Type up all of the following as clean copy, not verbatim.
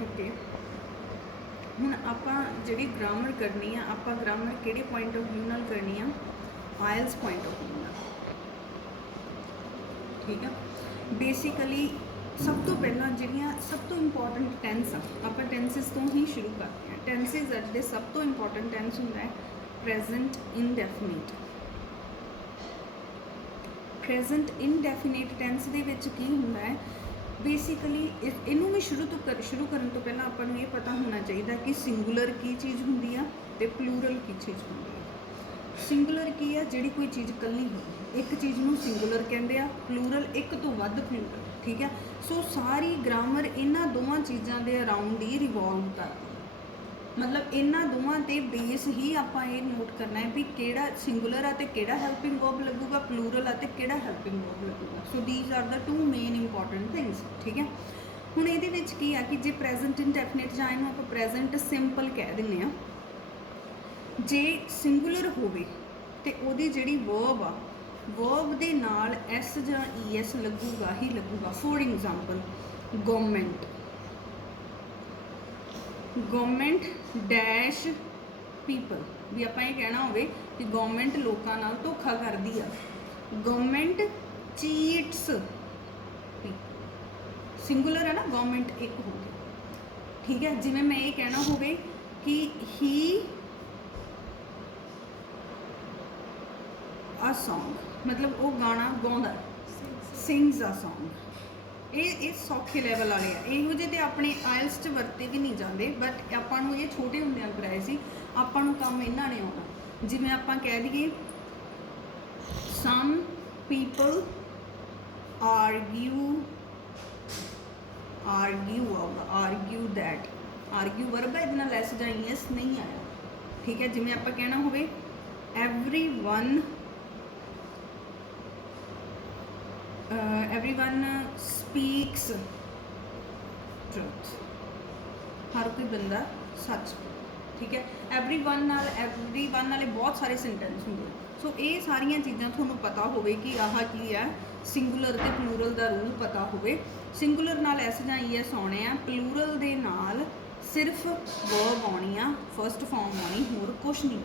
Okay ਹੁਣ ਆਪਾਂ ਜਿਹੜੀ ਗ੍ਰਾਮਰ ਕਰਨੀ ਆ ਆਪਾਂ ਗ੍ਰਾਮਰ ਕਿਹੜੇ ਪੁਆਇੰਟ ਆਫ ਵਿਊ ਨਾਲ ਕਰਨੀ ਆ ਆਇਲਸ ਪੁਆਇੰਟ ਆਫ ਵਿਊ ਨਾਲ ਠੀਕ ਆ ਬੇਸਿਕਲੀ ਸਭ ਤੋਂ ਪਹਿਲਾਂ ਜਿਹੜੀਆਂ ਸਭ ਤੋਂ ਇੰਪੋਰਟੈਂਟ ਟੈਂਸ ਆ ਆਪਾਂ ਟੈਂਸਿਸ ਤੋਂ ਹੀ ਸ਼ੁਰੂ ਕਰਦੇ ਹਾਂ ਟੈਂਸਿਸ ਦੇ ਸਭ ਤੋਂ ਇੰਪੋਰਟੈਂਟ ਟੈਂਸ ਹੁੰਦਾ ਹੈ present indefinite present indefinite tense ਦੇ ਵਿੱਚ ਕੀ ਹੁੰਦਾ ਹੈ ਬੇਸਿਕਲੀ ਇਹਨੂੰ ਵੀ ਸ਼ੁਰੂ ਕਰਨ ਤੋਂ ਪਹਿਲਾਂ ਆਪਾਂ ਨੂੰ ਇਹ ਪਤਾ ਹੋਣਾ ਚਾਹੀਦਾ ਕਿ ਸਿੰਗੂਲਰ ਕੀ ਚੀਜ਼ ਹੁੰਦੀ ਆ ਤੇ ਪਲੂਰਲ ਕੀ ਚੀਜ਼ ਹੁੰਦੀ ਆ ਸਿੰਗੂਲਰ ਕੀ ਆ ਜਿਹੜੀ ਕੋਈ ਚੀਜ਼ ਇਕੱਲੀ ਹੋਵੇ ਇੱਕ ਚੀਜ਼ ਨੂੰ ਸਿੰਗੂਲਰ ਕਹਿੰਦੇ ਆ ਪਲੂਰਲ ਇੱਕ ਤੋਂ ਵੱਧ ਪਲੂਰਲ ਠੀਕ ਹੈ ਸੋ ਸਾਰੀ ਗ੍ਰਾਮਰ ਇਹਨਾਂ ਦੋਵਾਂ ਚੀਜ਼ਾਂ ਦੇ ਅਰਾਊਂਡ ਹੀ ਰਿਵੋਲਵ ਕਰਦੀ ਮਤਲਬ ਇਹਨਾਂ ਦੋਵਾਂ ਤੇ ਬੇਸ ਹੀ ਆਪਾਂ ਇਹ ਨੋਟ ਕਰਨਾ ਹੈ ਵੀ ਕਿਹੜਾ ਸਿੰਗੂਲਰ ਆ ਤੇ ਕਿਹੜਾ ਹੈਲਪਿੰਗ ਵਰਬ ਲੱਗੂਗਾ ਪਲੂਰਲ ਆ ਤੇ ਕਿਹੜਾ ਹੈਲਪਿੰਗ ਵਰਬ ਲੱਗੂਗਾ so these are the two main important things ਠੀਕ ਹੈ ਹੁਣ ਇਹਦੇ ਵਿੱਚ ਕੀ ਆ ਕਿ ਜੇ ਪ੍ਰੈਜ਼ੈਂਟ ਇਨਡੈਫੀਨਿਟ ਜਾਂ ਇਹਨੂੰ ਆਪਾਂ ਪ੍ਰੈਜ਼ੈਂਟ ਸਿੰਪਲ ਕਹਿ ਦਿੰਦੇ ਆ ਜੇ ਸਿੰਗੂਲਰ ਹੋਵੇ ਤੇ ਉਹਦੀ ਜਿਹੜੀ ਵਰਬ ਆ ਵਰਬ ਦੇ ਨਾਲ ਐਸ ਜਾਂ ਈਐਸ ਲੱਗੂਗਾ ਹੀ ਲੱਗੂਗਾ for example government government dash people ਵੀ ਆਪਾਂ ਇਹ ਕਹਿਣਾ ਹੋਵੇ ਕਿ ਗਵਰਨਮੈਂਟ ਲੋਕਾਂ ਨਾਲ ਧੋਖਾ ਕਰਦੀ ਆ ਗਵਰਨਮੈਂਟ ਚੀਟਸ ਸਿੰਗੂਲਰ ਹੈ ਨਾ ਗਵਰਨਮੈਂਟ ਇੱਕ ਹੋ ਗਿਆ ਠੀਕ ਹੈ ਜਿਵੇਂ ਮੈਂ ਇਹ ਕਹਿਣਾ ਹੋਵੇ ਕਿ ਹੀ ਆ ਸੌਂਗ ਮਤਲਬ ਉਹ ਗਾਣਾ ਗਾਉਂਦਾ ਸਿੰਗਸ ਆ ਸੌਂਗ ਇਹ ਸੌਖੇ ਲੈਵਲ ਵਾਲੇ ਆ ਇਹੋ ਜਿਹੇ ਤੇ ਆਪਣੇ ਆਇਲਸ 'ਚ ਵਰਤੇ ਵੀ ਨਹੀਂ ਜਾਂਦੇ ਬਟ ਆਪਾਂ ਨੂੰ ਇਹ ਛੋਟੇ ਹੁੰਦਿਆਂ ਕਰਾਏ ਸੀ ਆਪਾਂ ਨੂੰ ਕੰਮ ਇਹਨਾਂ ਨੇ ਆਉਣਾ ਜਿਵੇਂ ਆਪਾਂ ਕਹਿ ਦਈਏ ਸਮ ਪੀਪਲ ਆਰਗਿਊ ਆਊਗਾ ਆਰਗਿਊ ਦੈਟ ਆਰਗਿਊ ਵਰਬ ਹੈ ਇਹਦੇ ਨਾਲ ਐਸ ਜਾਂ ਈਐਸ ਨਹੀਂ ਆਇਆ ਠੀਕ ਹੈ ਜਿਵੇਂ ਆਪਾਂ ਕਹਿਣਾ ਹੋਵੇ everyone speaks truth ਹਰ ਕੋਈ ਬੰਦਾ ਸੱਚ ਠੀਕ ਹੈ everyone ਨਾਲੇ ਬਹੁਤ ਸਾਰੇ ਸੈਂਟੈਂਸ ਹੁੰਦੇ ਸੋ ਇਹ ਸਾਰੀਆਂ ਚੀਜ਼ਾਂ ਤੁਹਾਨੂੰ ਪਤਾ ਹੋਵੇ ਕਿ ਆਹ ਕੀ ਹੈ ਸਿੰਗੂਲਰ ਤੇ ਪਲੂਰਲ ਦਾ ਰੂਲ ਪਤਾ ਹੋਵੇ ਸਿੰਗੂਲਰ ਨਾਲ ਐਸ ਜਾਂ ਈਐਸ ਆਉਣੇ ਆ ਪਲੂਰਲ ਦੇ ਨਾਲ ਸਿਰਫ ਵਰਬ ਆਉਣੀ ਆ ਫਸਟ ਫਾਰਮ ਆਉਣੀ ਹੋਰ ਕੁਛ ਨਹੀਂ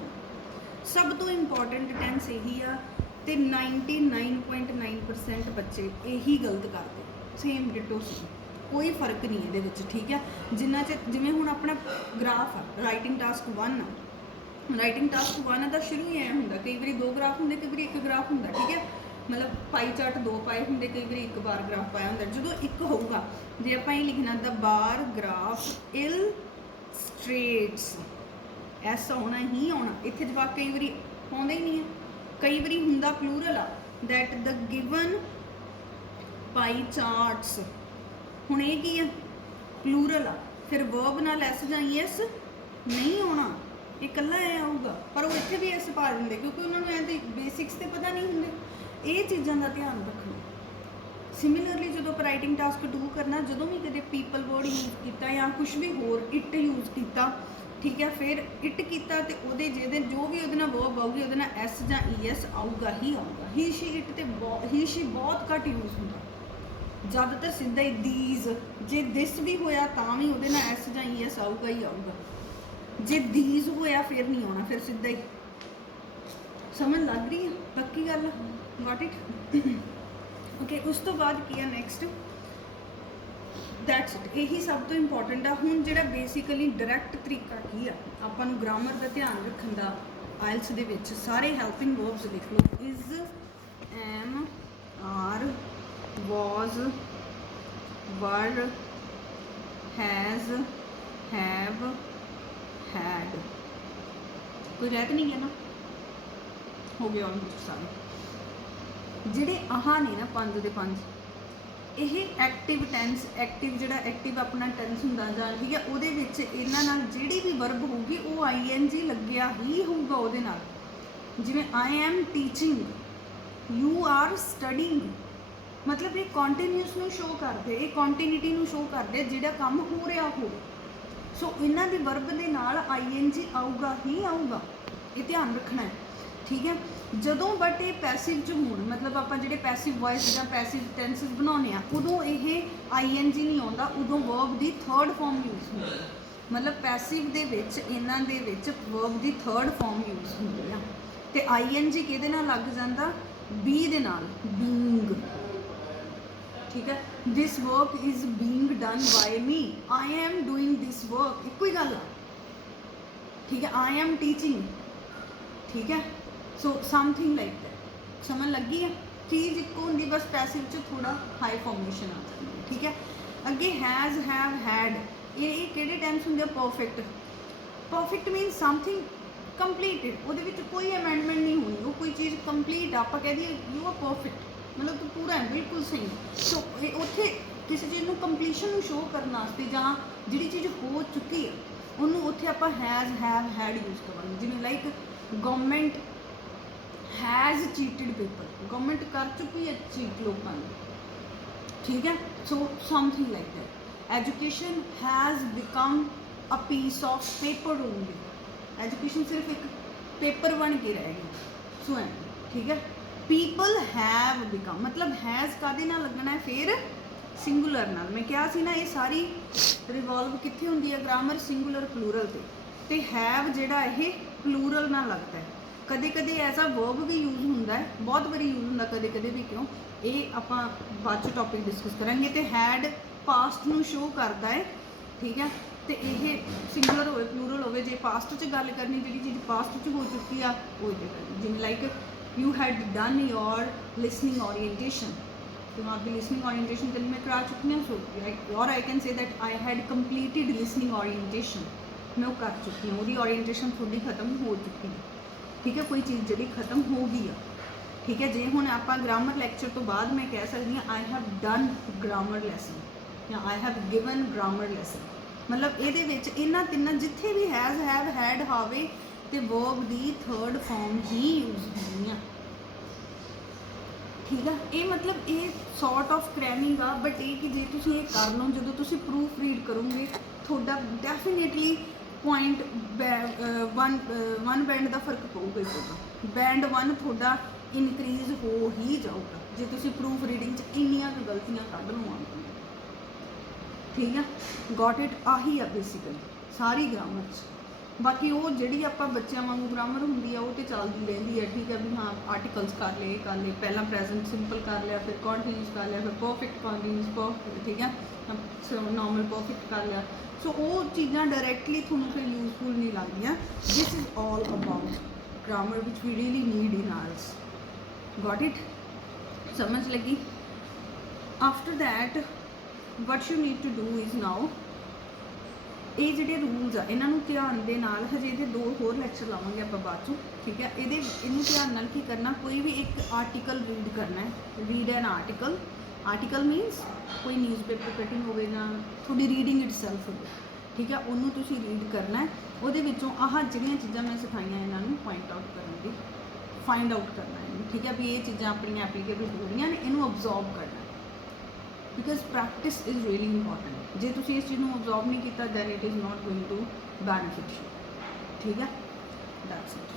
ਸਭ ਤੋਂ ਇੰਪੋਰਟੈਂਟ ਟੈਂਸ ਇਹੀ ਆ ਤੇ 99.9% ਬੱਚੇ ਇਹੀ ਗਲਤ ਕਰਦੇ ਸੇਮ ਡਿਟੋ ਸੀ ਕੋਈ ਫਰਕ ਨਹੀਂ ਇਹਦੇ ਵਿੱਚ ਠੀਕ ਆ ਜਿੰਨਾ ਚ ਜਿਵੇਂ ਹੁਣ ਆਪਣਾ ਗ੍ਰਾਫ ਆ ਰਾਈਟਿੰਗ ਟਾਸਕ 1 ਆ ਰਾਈਟਿੰਗ ਟਾਸਕ 1 ਦਾ ਸ਼ੁਰੂ ਹੀ ਐ ਹੁੰਦਾ ਕਈ ਵਾਰੀ ਦੋ ਗ੍ਰਾਫ ਹੁੰਦੇ ਕਈ ਵਾਰੀ ਇੱਕ ਗ੍ਰਾਫ ਹੁੰਦਾ ਠੀਕ ਹੈ ਮਤਲਬ ਪਾਈ ਚਾਰਟ ਦੋ ਪਾਏ ਹੁੰਦੇ ਕਈ ਵਾਰੀ ਇੱਕ ਬਾਰ ਗ੍ਰਾਫ ਪਾਇਆ ਹੁੰਦਾ ਜਦੋਂ ਇੱਕ ਹੋਊਗਾ ਜੇ ਆਪਾਂ ਇਹ ਲਿਖਣਾ ਦਾ ਬਾਰ ਗ੍ਰਾਫ ਇਲਸਟ੍ਰੇਟਸ ਐਸ ਆਉਣਾ ਹੀ ਆਉਣਾ ਇੱਥੇ ਜਵਾਬ ਕਈ ਵਾਰੀ ਆਉਂਦਾ ਹੀ ਨਹੀਂ ਹੈ ਕਈ ਵਾਰੀ ਹੁੰਦਾ ਪਲੂਰਲ ਆ that the given pie charts ਹੁਣ ਇਹ ਕੀ ਆ ਪਲੂਰਲ ਆ ਫਿਰ ਵਰਬ ਨਾਲ ਐਸ ਜਾਂ ਈਐਸ ਨਹੀਂ ਆਉਣਾ ਇਹ ਇਕੱਲਾ ਐ ਆਊਗਾ ਪਰ ਉਹ ਇੱਥੇ ਵੀ ਐਸ ਪਾ ਦਿੰਦੇ ਕਿਉਂਕਿ ਉਹਨਾਂ ਨੂੰ ਐਂ ਤੇ ਬੇਸਿਕਸ ਤੇ ਪਤਾ ਨਹੀਂ ਹੁੰਦੇ ਇਹ ਚੀਜ਼ਾਂ ਦਾ ਧਿਆਨ ਰੱਖਣਾ ਸਿਮਿਲਰਲੀ ਜਦੋਂ ਆਪਾਂ ਰਾਈਟਿੰਗ ਟਾਸਕ 2 ਕਰਨਾ ਜਦੋਂ ਵੀ ਕਦੇ ਪੀਪਲ ਵਰਡ ਯੂਜ਼ ਕੀਤਾ ਜਾਂ ਕੁਝ ਵੀ ਹੋਰ ਇਟ ਯੂਜ਼ ਕੀਤਾ ਠੀਕ ਹੈ ਫਿਰ ਇਟ ਕੀਤਾ ਤੇ ਉਹਦੇ ਜਿਹਦੇ ਜੋ ਵੀ ਉਹਦੇ ਨਾਲ ਵਰਬ ਆਊਗੀ ਉਹਦੇ ਨਾਲ ਐਸ ਜਾਂ ਈਐਸ ਆਊਗਾ ਹੀ ਆਊਗਾ ਹੀ ਸ਼ੀ ਇਟ ਤੇ ਹੀ ਸ਼ੀ ਬਹੁਤ ਘੱਟ ਯੂਜ਼ ਹੁੰਦਾ ਜ਼ਿਆਦਾਤਰ ਸਿੱਧਾ ਹੀ ਦੀਜ਼ ਜੇ ਦਿਸ ਵੀ ਹੋਇਆ ਤਾਂ ਵੀ ਉਹਦੇ ਨਾਲ ਐਸ ਜਾਂ ਈਐਸ ਆਊਗਾ ਹੀ ਆਊਗਾ ਜੇ ਦੀਜ਼ ਹੋਇਆ ਫਿਰ ਨਹੀਂ ਆਉਣਾ ਫਿਰ ਸਿੱਧਾ ਹੀ ਸਮਝ ਲੱਗ ਰਹੀ ਹੈ ਪੱਕੀ ਗੱਲ ਗਾਟ ਇਟ ਓਕੇ ਉਸ ਤੋਂ ਬਾਅਦ ਕੀ ਹੈ ਨੈਕਸਟ ਦੈਟਸ ਇਟ ਇਹੀ ਸਭ ਤੋਂ ਇੰਪੋਰਟੈਂਟ ਆ ਹੁਣ ਜਿਹੜਾ ਬੇਸਿਕਲੀ ਡਾਇਰੈਕਟ ਤਰੀਕਾ ਕੀ ਆ ਆਪਾਂ ਨੂੰ ਗ੍ਰਾਮਰ ਦਾ ਧਿਆਨ ਰੱਖਣ ਦਾ ਆਇਲਸ ਦੇ ਵਿੱਚ ਸਾਰੇ ਹੈਲਪਿੰਗ ਵਰਬਸ ਲਿਖ ਲਓ ਇਜ਼ ਐਮ ਆਰ ਵਾਜ਼ ਵਰ ਹੈਜ਼ ਹੈਵ ਹੈਡ ਕੋਈ ਰਹਿ ਤਾਂ ਨਹੀਂ ਗਿਆ ਨਾ ਹੋ ਗਿਆ ਆਲਮੋਸਟ ਸਾਰੇ ਜਿਹੜੇ ਆਹ ਨੇ ਨਾ 5 ਦੇ 5 ਇਹ ਐਕਟਿਵ ਟੈਂਸ ਐਕਟਿਵ ਜਿਹੜਾ ਐਕਟਿਵ ਆਪਣਾ ਟੈਂਸ ਹੁੰਦਾ ਜਾਂ ਠੀਕ ਹੈ ਉਹਦੇ ਵਿੱਚ ਇਹਨਾਂ ਨਾਲ ਜਿਹੜੀ ਵੀ ਵਰਬ ਹੋਊਗੀ ਉਹ ਆਈਐਨਜੀ ਲੱਗਿਆ ਹੀ ਹੋਊਗਾ ਉਹਦੇ ਨਾਲ ਜਿਵੇਂ I am teaching you are studying ਮਤਲਬ ਇਹ ਕੰਟੀਨਿਊਸ ਨੂੰ ਸ਼ੋ ਕਰਦੇ ਇਹ ਕੰਟੀਨਿਊਟੀ ਨੂੰ ਸ਼ੋ ਕਰਦੇ ਜਿਹੜਾ ਕੰਮ ਹੋ ਰਿਹਾ ਹੋਵੇ ਸੋ ਇਹਨਾਂ ਦੀ ਵਰਬ ਦੇ ਨਾਲ ਆਈਐਨਜੀ ਆਊਗਾ ਹੀ ਆਊਗਾ ਇਹ ਧਿਆਨ ਰੱਖਣਾ ਹੈ ਠੀਕ ਹੈ ਜਦੋਂ ਬਟ ਇਹ ਪੈਸਿਵ ਚ ਹੋਣ, ਮਤਲਬ ਆਪਾਂ ਜਿਹੜੇ ਪੈਸਿਵ ਵੌਇਸ ਜਾਂ ਪੈਸਿਵ ਟੈਂਸਸ ਬਣਾਉਂਦੇ ਆ ਉਦੋਂ ਇਹ ਆਈਐਨਜੀ ਨਹੀਂ ਆਉਂਦਾ, ਉਦੋਂ ਵਰਬ ਦੀ ਥਰਡ ਫਾਰਮ ਯੂਜ਼ ਹੁੰਦੀ ਹੈ। ਮਤਲਬ ਪੈਸਿਵ ਦੇ ਵਿੱਚ ਇਹਨਾਂ ਦੇ ਵਿੱਚ ਵਰਬ ਦੀ ਥਰਡ ਫਾਰਮ ਯੂਜ਼ ਹੁੰਦੀ ਆ ਤੇ ਆਈਐਨਜੀ ਕਿਹਦੇ ਨਾਲ ਲੱਗ ਜਾਂਦਾ, ਬੀ ਦੇ ਨਾਲ, ਬੀਇੰਗ। ਠੀਕ ਹੈ, this work is being done by me, I am doing this work, ਇੱਕੋ ਹੀ ਗੱਲ ਆ। ਠੀਕ ਹੈ, आई एम टीचिंग। ठीक है, सो समथिंग लाइक दैट। समझ लगी है, चीज़ एक होंगी, बस पैसिव च थोड़ा हाई फॉर्मेशन आ जाती है। ठीक है, अगे हैज़, हैव, हैड, ये किहड़े टेंस होंगे, perfect. Perfect mean something completed, वो कोई अमेंडमेंट नहीं होनी, वो कोई चीज़ कंप्लीट आप कह दिए यू आर परफेक्ट, मतलब तू पूरा है, बिल्कुल सही। सो उत्थे किसी चीज़ को कंप्लीशन शो करने वास्ते जां जिहड़ी चीज़ हो चुकी है ਉਹਨੂੰ ਉੱਥੇ ਆਪਾਂ हैज़, हैव, हैड यूज़ करेंगे। जिवें like government has cheated paper, government कर चुकी है चीट लोगों ने। ठीक है, so something like that. Education has become a piece of paper only, education सिर्फ एक पेपर बन के रह गई। सो है, ठीक है। पीपल हैव बिकम, मतलब हैज़ कादे नाल लगना है, फिर सिंगुलर नाल। मैं क्या सी ना, ये सारी रिवॉल्व कित्थे हुंदी है, ग्रामर सिंगुलर प्लूरल ते हैव जिहड़ा ये प्लूरल नाल लगता है। कदे कदे एज अ वर्ब भी यूज़ होंदा है, बहुत बारी यूज़ होंदा, कदे कदे भी क्यों, ये आपां बाद च टॉपिक डिस्कस करांगे। ते हैड पास्ट नूं शो करदा है। ठीक है, तो ये सिंगुलर होवे प्लूरल होवे, जे पास्ट च गल करनी, जिहड़ी चीज़ पास्ट च हो चुकी आ वो करनी। जिवें like you had done your listening orientation, तो आपकी लिसनिंग ओरिएंटेशन कल मैं करा चुकी हूँ। सो और I can say that I had completed listening orientation, मैं वो कर चुकी हूँ, वो ओरिएंटेशन थोड़ी खत्म हो चुकी है। ठीक है, कोई चीज़ जी खत्म हो गई है। ठीक है, जे हुण आपां ग्रामर लैक्चर तो बाद मैं कह सकती हाँ I have done grammar lesson या I have given grammar lesson, मतलब ये इन्हां तिन्नां जिथे भी हैज़, हैव, हैड हावे ते वर्ब दी थर्ड फॉर्म ही यूज़ होनी है। ठीक है, ये मतलब ये सॉर्ट ऑफ क्रैमिंग आ, बट ये कि जे तुसीं ये कर लो, जो तुसीं प्रूफ रीड करोगे थोड़ा डेफिनेटली पॉइंट वन बैंड का फर्क पऊगा ही पऊगा। बैंड वन थोड़ा इनक्रीज हो ही जाऊगा जे तुसीं प्रूफ रीडिंग इन्नियां गलतियां कढ लवांगे। ठीक है, गॉट इट, आही आ बेसिकली सारी ग्रामर च। बाकी वो जिहड़ी आपां बच्चों वांगू ग्रामर हुंदी है वो तो चलती रहिंदी है। ठीक है, भी हाँ आर्टिकल्स कर ले, पहला प्रेजेंट सिंपल कर लिया, फिर कॉन्टीन्यूस कर लिया, फिर परफेक्ट कॉन्टीन्यूस परफेक्ट। ठीक है, नॉर्मल परफेक्ट कर लिया। सो वो चीज़ां डायरैक्टली थोड़ा फिर यूजफुल नहीं लगदियां। This is all about grammar which we really need in ours. Got it, समझ लगी। After that what you need to do is now, ये जिहड़े रूल्स आ इन्हां नूं ध्यान दे नाल हजे इहदे 2 होर लैक्चर लावांगे आपां बाद चों। ठीक है, इहनूं ध्यान नाल की करना, कोई भी एक आर्टिकल रीड करना है, रीड एन आर्टिकल। आर्टिकल मीनस कोई न्यूज़पेपर कटिंग होवे जां थोड़ी रीडिंग इटसैल्फ होवे। ठीक है, उन्होंने तुसीं रीड करना है, उहदे विचों आह जिहड़ियां चीज़ां मैं सिखाईयां इन्हां नूं पॉइंट आउट करन दी, फाइंड आउट करना है। ठीक है, भी ये चीज़ां अपनियां एप्लीकेबल हो रही ने, इनू ऑब्जॉर्व करना है, because practice is really important. जे तुसीं इस चीज़ नूं ऑब्जॉर्व नहीं किया then it is not going to benefit you. ठीक है, दैट्स इट।